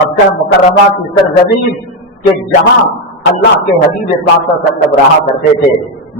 مکہ مکرمہ کی سرزمین کہ جہاں اللہ کے حبیب پاک صلی اللہ علیہ وسلم رہا کرتے تھے،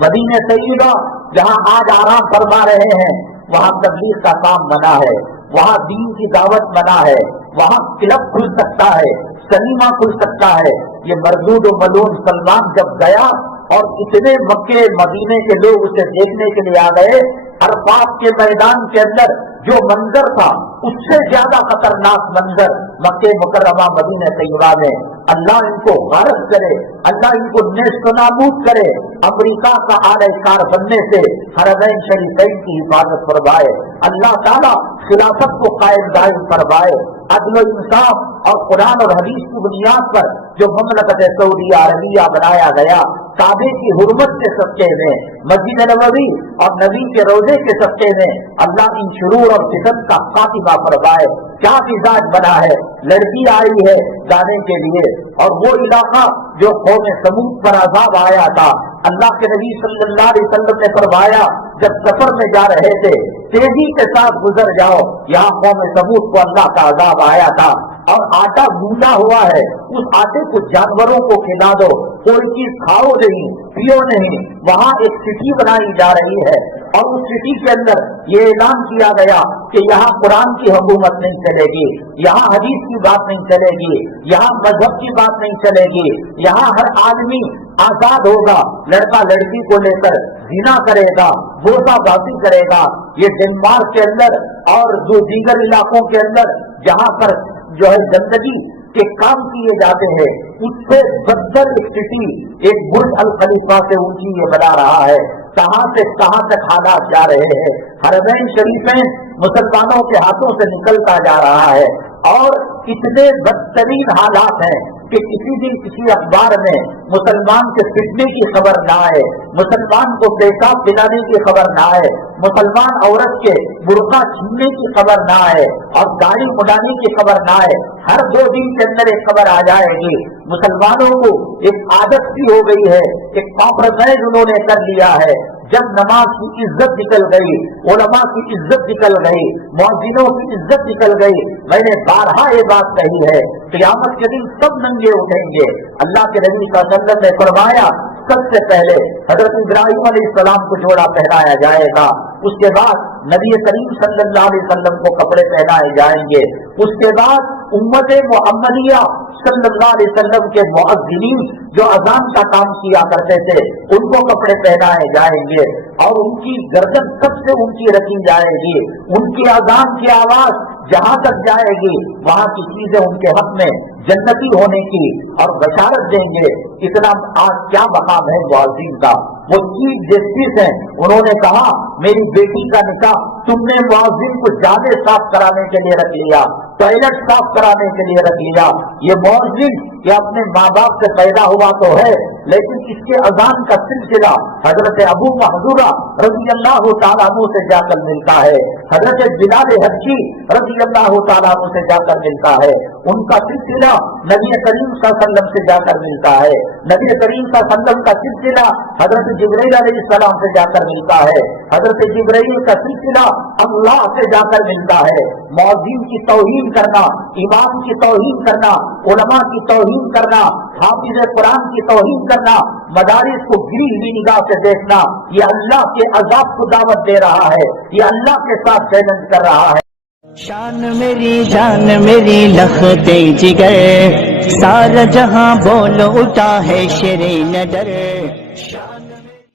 مدینہ طیبہ جہاں آج آرام فرما رہے ہیں، وہاں تبلیغ کا کام منع ہے، وہاں دین کی دعوت منع ہے، وہاں کلب کھل سکتا ہے، سنیما کھل سکتا ہے۔ یہ مردود و ملعون سلمان جب گیا اور اتنے مکے مدینے کے لوگ اسے دیکھنے کے لیے آ گئے، عرفات کے میدان کے اندر جو منظر تھا اس سے زیادہ خطرناک منظر مکہ مکرمہ مدینہ طیبہ میں۔ اللہ ان کو غارت کرے، اللہ ان کو نیست و نابود کرے، امریکہ کا اعلی کار بننے سے حرمین شریفین کی حفاظت فرمائے، اللہ تعالیٰ خلافت کو قائم دائم فرمائے، عدل و انصاف اور قرآن اور حدیث کی بنیاد پر جو مملکت سعودی عربیہ بنایا گیا، کعبے کی حرمت کے صدقے میں، مسجد نبوی اور نبی کے روضے کے صدقے میں اللہ ان شرور اور فتن کا خاتمہ فرمائے۔ کیا مزاج بنا ہے، لڑکی آئی ہے جانے کے لیے، اور وہ علاقہ جو قوم سمود پر عذاب آیا تھا، اللہ کے نبی صلی اللہ علیہ وسلم نے فرمایا جب سفر میں جا رہے تھے تیزی کے ساتھ گزر جاؤ، یہاں قوم سمود کو اللہ کا عذاب آیا تھا اور آٹا گوندا ہوا ہے، اس آٹے کو جانوروں کو کھلا دو، کوئی چیز کھاؤ نہیں پیو نہیں۔ وہاں ایک سٹی بنائی جا رہی ہے اور اس سٹی کے اندر یہ اعلان کیا گیا کہ یہاں قرآن کی حکومت نہیں چلے گی، یہاں حدیث کی بات نہیں چلے گی، یہاں مذہب کی بات نہیں چلے گی، یہاں ہر آدمی آزاد ہوگا، لڑکا لڑکی کو لے کر زنا کرے گا، بوسہ بازی کرے گا۔ یہ ڈنمارک کے اندر اور جو دیگر علاقوں کے اندر جہاں پر جو ہے زندگی کے کام کیے جاتے ہیں، اس سے بدتر ایک سٹی ایک برج الخلیفہ سے اونچی یہ بنا رہا ہے۔ کہاں سے کہاں تک حالات جا رہے ہیں، حرمین شریفین مسلمانوں کے ہاتھوں سے نکلتا جا رہا ہے، اور اتنے بدترین حالات ہیں کہ کسی دن کسی اخبار میں مسلمان کے پٹنے کی خبر نہ آئے، مسلمان کو پیشاب پلانے کی خبر نہ آئے، مسلمان عورت کے برقع چھیننے کی خبر نہ آئے اور داڑھی مڈانے کی خبر نہ آئے۔ ہر 2 دن کے اندر ایک خبر آ جائے گی۔ مسلمانوں کو ایک عادت سی ہو گئی ہے، ایک کمپرومائز انہوں نے کر لیا ہے۔ جب نماز کی عزت نکل گئی، علماء کی عزت نکل گئی، مؤذنوں کی عزت نکل گئی، میں نے بارہا یہ بات کہی ہے، قیامت کے دن سب ننگے اٹھیں گے۔ اللہ کے نبی صلی اللہ علیہ وسلم نے فرمایا سب سے پہلے حضرت ابراہیم علیہ السلام کو جوڑا پہنایا جائے گا، اس کے بعد نبی کریم صلی اللہ علیہ وسلم کو کپڑے پہنائے جائیں گے، اس کے بعد امت محمدیہ صلی اللہ علیہ وسلم کے مؤذنین جو اذان کا کام کیا کرتے تھے ان کو کپڑے پہنائے جائیں گے، اور ان کی گردن سب سے اونچی رکھی جائے گی، ان کی اذان کی آواز جہاں تک جائے گی وہاں کی چیزیں ان کے حق میں جنتی ہونے کی اور بشارت دیں گے۔ اتنا آج کیا مقام ہے مؤذن کا، وہ چیف جسٹس ہیں، انہوں نے کہا میری بیٹی کا نکاح تم نے مؤذن کو جانے صاف کرانے کے لیے رکھ لیا، ٹوائلٹ صاف کرانے کے لیے رکھ لیا۔ یہ مؤذن یہ اپنے ماں باپ سے پیدا ہوا تو ہے، لیکن اس کے اذان کا سلسلہ حضرت ابو محذورہ رضی اللہ تعالیٰ عنہ سے جا کر ملتا ہے، حضرت بلال حبشی رضی اللہ تعالیٰ عنہ سے جا کر ملتا ہے، ان کا سلسلہ نبی کریم صلی اللہ علیہ وسلم سے جا کر ملتا ہے، نبی کریم صلی اللہ علیہ وسلم کا سلسلہ حضرت جبرائیل علیہ السلام سے جا کر ملتا ہے، حضرت جبرائیل کا سلسلہ اللہ سے جا کر ملتا ہے۔ مؤذن کی توہین کرنا، امام کی توہین کرنا، علماء کی توہین کرنا، حافظ قرآن کی توہین کرنا، مدارس کو گری ہوئی نگاہ سے دیکھنا، یہ اللہ کے عذاب کو دعوت دے رہا ہے، یہ اللہ کے ساتھ چیلنج کر رہا ہے۔ شان میری جان میری لختے جگر، سارا جہاں بول اٹھا ہے شیر نڈر۔